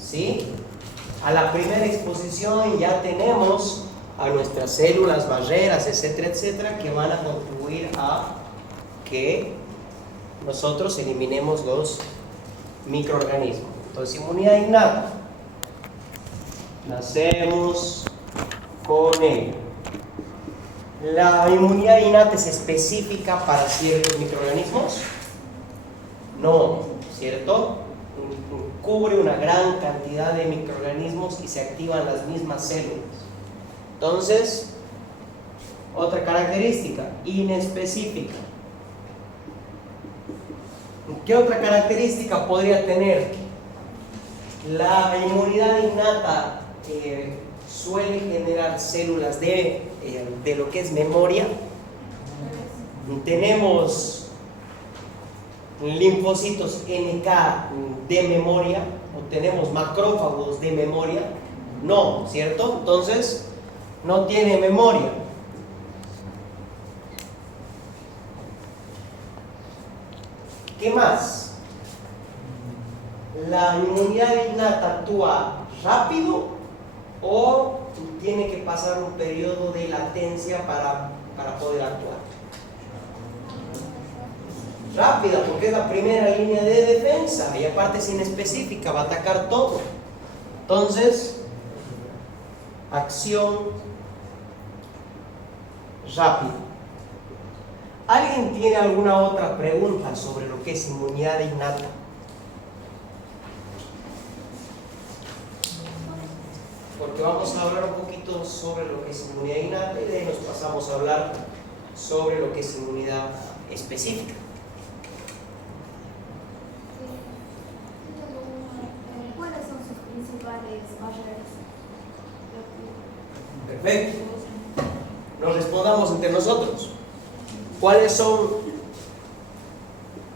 ¿sí? A la primera exposición ya tenemos a nuestras células, barreras, etcétera, etcétera, que van a contribuir a que nosotros eliminemos los microorganismos. Entonces, inmunidad innata. Nacemos con ella. ¿La inmunidad innata es específica para ciertos microorganismos? No, ¿cierto? Cubre una gran cantidad de microorganismos y se activan las mismas células. Entonces, otra característica, inespecífica. ¿Qué otra característica podría tener? La inmunidad innata suele generar células de lo que es memoria. Tenemos linfocitos NK de memoria, o tenemos macrófagos de memoria. No, ¿cierto? Entonces, no tiene memoria. ¿Qué más? ¿La inmunidad innata actúa rápido o tiene que pasar un periodo de latencia para poder actuar? Rápida, porque es la primera línea de defensa y aparte es inespecífica, va a atacar todo. Entonces, acción rápida. ¿Alguien tiene alguna otra pregunta sobre lo que es inmunidad innata? Porque vamos a hablar un poquito sobre lo que es inmunidad innata y de ahí nos pasamos a hablar sobre lo que es inmunidad específica. ¿Cuáles son sus principales barreras? Perfecto. Nos respondamos entre nosotros. ¿Cuáles son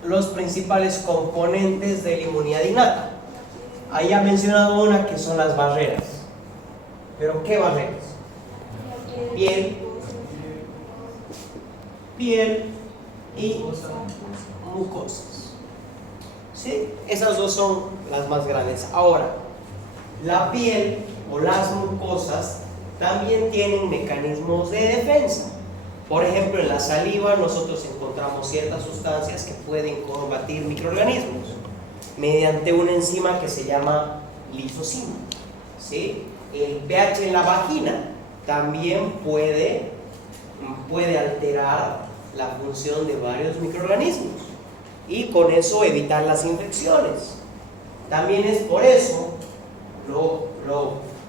los principales componentes de la inmunidad innata? Ahí ha mencionado una que son las barreras. ¿Pero qué barreras? Piel y mucosas. ¿Sí? Esas dos son las más grandes. Ahora, la piel o las mucosas también tienen mecanismos de defensa. Por ejemplo, en la saliva nosotros encontramos ciertas sustancias que pueden combatir microorganismos mediante una enzima que se llama lisozima. ¿Sí? El pH en la vagina también puede alterar la función de varios microorganismos y con eso evitar las infecciones. También es por eso,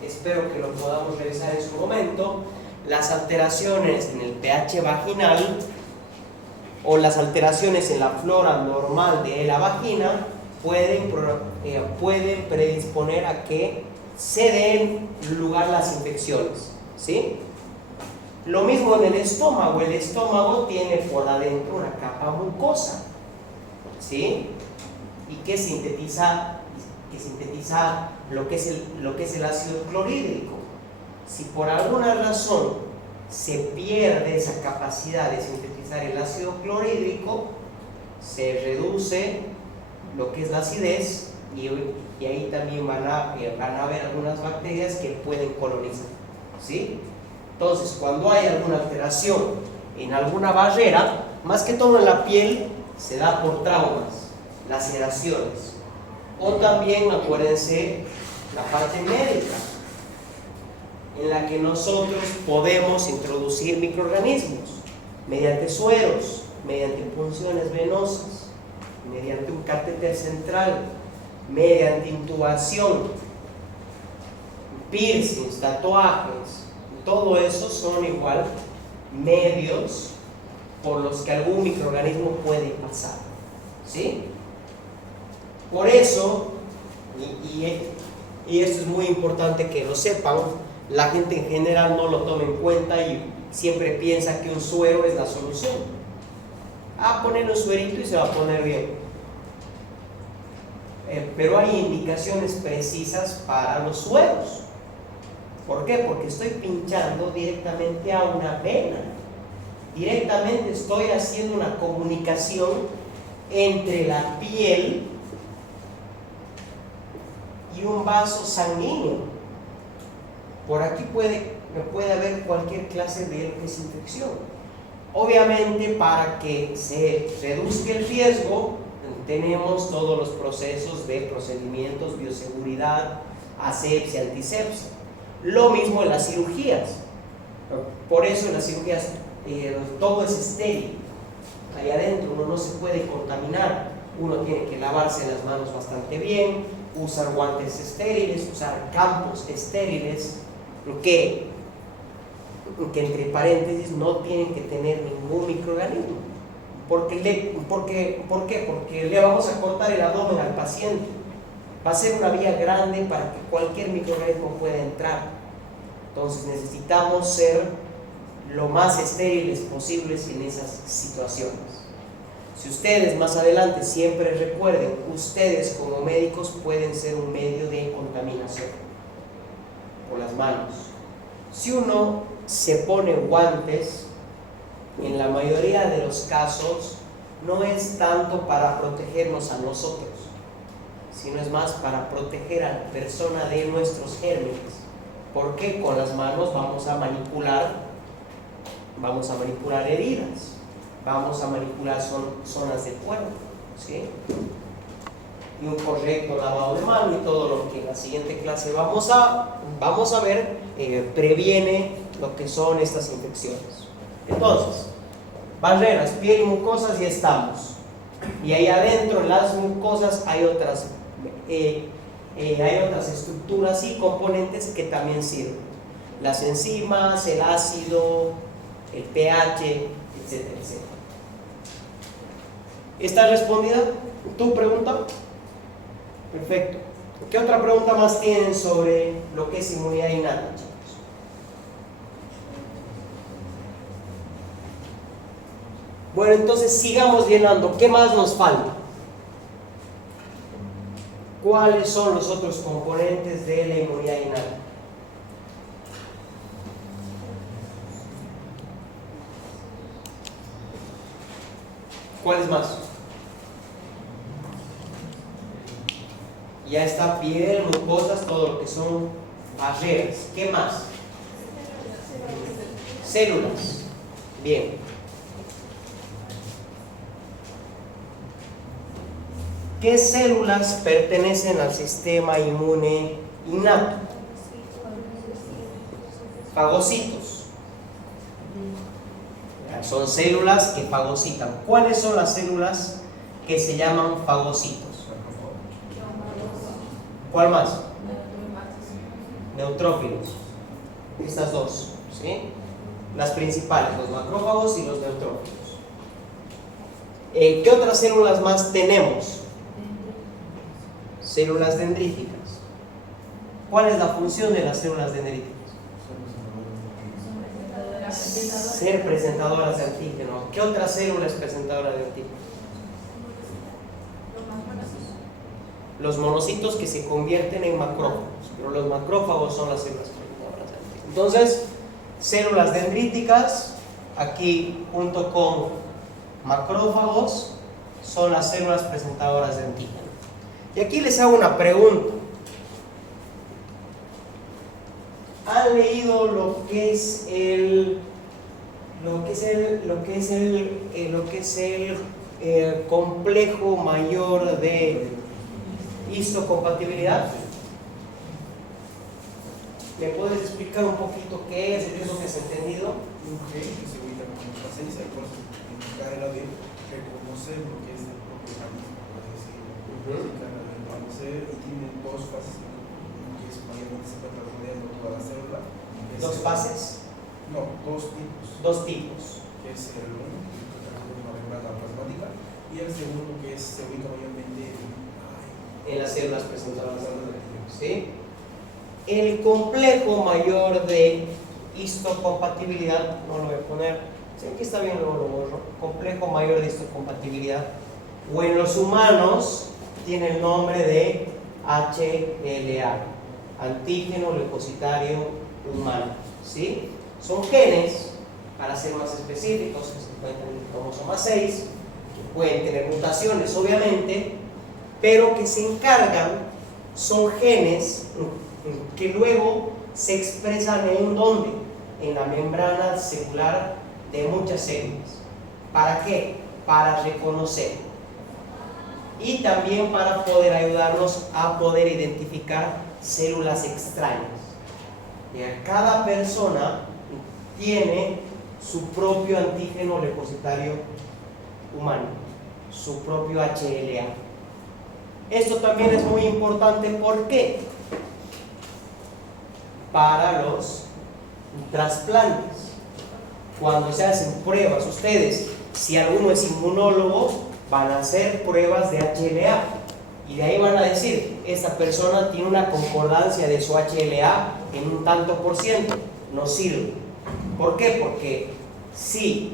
espero que lo podamos revisar en su momento, las alteraciones en el pH vaginal o las alteraciones en la flora normal de la vagina pueden predisponer a que se den lugar las infecciones, ¿sí? Lo mismo en el estómago. El estómago tiene por adentro una capa mucosa, ¿sí? Y que sintetiza lo que es el ácido clorhídrico. Si por alguna razón se pierde esa capacidad de sintetizar el ácido clorhídrico, se reduce lo que es la acidez y ahí también van a haber algunas bacterias que pueden colonizar, ¿sí? Entonces, cuando hay alguna alteración en alguna barrera, más que todo en la piel, se da por traumas, laceraciones, o también, acuérdense, la parte médica, en la que nosotros podemos introducir microorganismos mediante sueros, mediante punciones venosas, mediante un catéter central, mediante intubación, piercings, tatuajes. Todo eso son igual medios por los que algún microorganismo puede pasar, ¿sí? Por eso, y esto es muy importante que lo sepan, la gente en general no lo toma en cuenta y siempre piensa que un suero es la solución. Poner un suerito y se va a poner bien. Pero hay indicaciones precisas para los sueros. ¿Por qué? Porque estoy pinchando directamente a una vena. Directamente estoy haciendo una comunicación entre la piel y un vaso sanguíneo. Por aquí puede haber cualquier clase de herpes infección. Obviamente, para que se reduzca el riesgo, tenemos todos los procesos de procedimientos, bioseguridad, asepsia, antisepsia. Lo mismo en las cirugías. Por eso en las cirugías todo es estéril. Ahí adentro uno no se puede contaminar. Uno tiene que lavarse las manos bastante bien, usar guantes estériles, usar campos estériles, que entre paréntesis no tienen que tener ningún microorganismo. ¿Por qué? Porque le vamos a cortar el abdomen al paciente. Va a ser una vía grande para que cualquier microorganismo pueda entrar. Entonces necesitamos ser lo más estériles posibles en esas situaciones. Si ustedes más adelante siempre recuerden, ustedes como médicos pueden ser un medio de contaminación por las manos. Si uno se pone guantes, en la mayoría de los casos no es tanto para protegernos a nosotros, sino es más para proteger a la persona de nuestros gérmenes, porque con las manos vamos a manipular heridas, vamos a manipular zonas de cuerpo, ¿sí? Y un correcto lavado de mano y todo lo que en la siguiente clase vamos a ver previene lo que son estas infecciones. Entonces, barreras, piel y mucosas, ya estamos. Y ahí adentro, en las mucosas, hay otras estructuras y componentes que también sirven. Las enzimas, el ácido, el pH, etcétera, etcétera. ¿Está respondida tu pregunta? Perfecto. ¿Qué otra pregunta más tienen sobre lo que es inmunidad innata, chicos? Bueno, entonces sigamos llenando. ¿Qué más nos falta? ¿Cuáles son los otros componentes de la inmunidad innata? ¿Cuáles más? Ya está piel, mucosas, todo lo que son barreras. ¿Qué más? Células. Bien. ¿Qué células pertenecen al sistema inmune innato? Fagocitos. Son células que fagocitan. ¿Cuáles son las células que se llaman fagocitos? ¿Cuál más? Neutrófilos. Estas dos, ¿sí? Las principales, los macrófagos y los neutrófilos. ¿Qué otras células más tenemos? Células dendríticas. ¿Cuál es la función de las células dendríticas? Ser presentadoras de antígeno. ¿Qué otra célula es presentadora de antígeno? Los monocitos que se convierten en macrófagos, pero los macrófagos son las células presentadoras de antígeno. Entonces, células dendríticas, aquí junto con macrófagos, son las células presentadoras de antígeno. Y aquí les hago una pregunta. ¿Han leído lo que es el complejo mayor de histocompatibilidad? ¿Me puedes explicar un poquito qué es lo que has entendido? Un gen que se ubica con la presencia, por eso encarga de reconocer lo que es el propio organismo, por así decirlo. Se encarga de reconocer y tiene dos fases, que es mayormente se encuentra rodeando toda la célula. ¿Dos fases? No, dos tipos. Dos tipos. Que es el uno, que es una membrana plasmática, y el segundo, que se ubica mayormente en las células presentadoras de antígeno, ¿sí? El complejo mayor de histocompatibilidad, no lo voy a poner, sí, aquí está bien, luego lo borro. Complejo mayor de histocompatibilidad, o en los humanos tiene el nombre de HLA, antígeno leucocitario humano, ¿sí? Son genes, para ser más específicos, que se encuentran en el cromosoma 6, que pueden tener mutaciones obviamente, pero que se encargan son genes que luego se expresan en ¿dónde? En la membrana celular de muchas células. ¿Para qué? Para reconocer y también para poder ayudarnos a poder identificar células extrañas. Cada persona tiene su propio antígeno leucocitario humano, su propio HLA. Esto también es muy importante. ¿Por qué? Para los trasplantes. Cuando se hacen pruebas, ustedes, si alguno es inmunólogo, van a hacer pruebas de HLA y de ahí van a decir, esta persona tiene una concordancia de su HLA en un tanto por ciento. No sirve. ¿Por qué? Porque si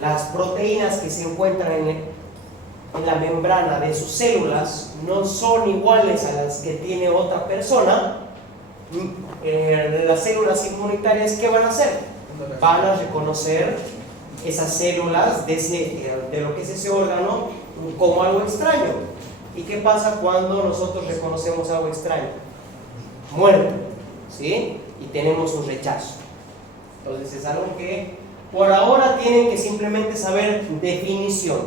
las proteínas que se encuentran en la membrana de sus células no son iguales a las que tiene otra persona, las células inmunitarias, ¿qué van a hacer? Van a reconocer esas células de lo que es ese órgano como algo extraño. ¿Y qué pasa cuando nosotros reconocemos algo extraño? Muerte, ¿sí? Y tenemos un rechazo. Entonces es algo que por ahora tienen que simplemente saber definición.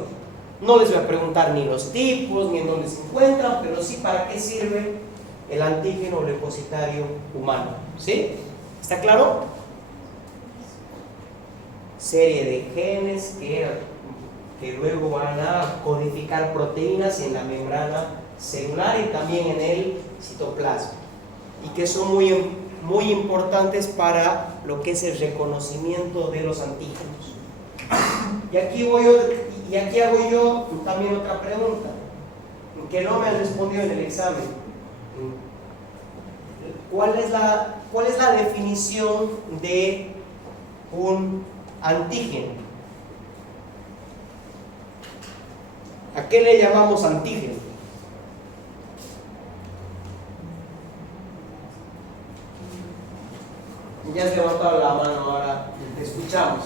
No les voy a preguntar ni los tipos, ni en dónde se encuentran, pero sí para qué sirve el antígeno leucocitario humano. ¿Sí? ¿Está claro? Serie de genes que luego van a codificar proteínas en la membrana celular y también en el citoplasma. Y que son muy importantes para lo que es el reconocimiento de los antígenos. Y aquí hago yo también otra pregunta que no me han respondido en el examen. ¿Cuál es la definición de un antígeno? ¿A qué le llamamos antígeno? Ya has levantado la mano, ahora te escuchamos.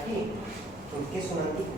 Aquí, ¿qué es un antígeno?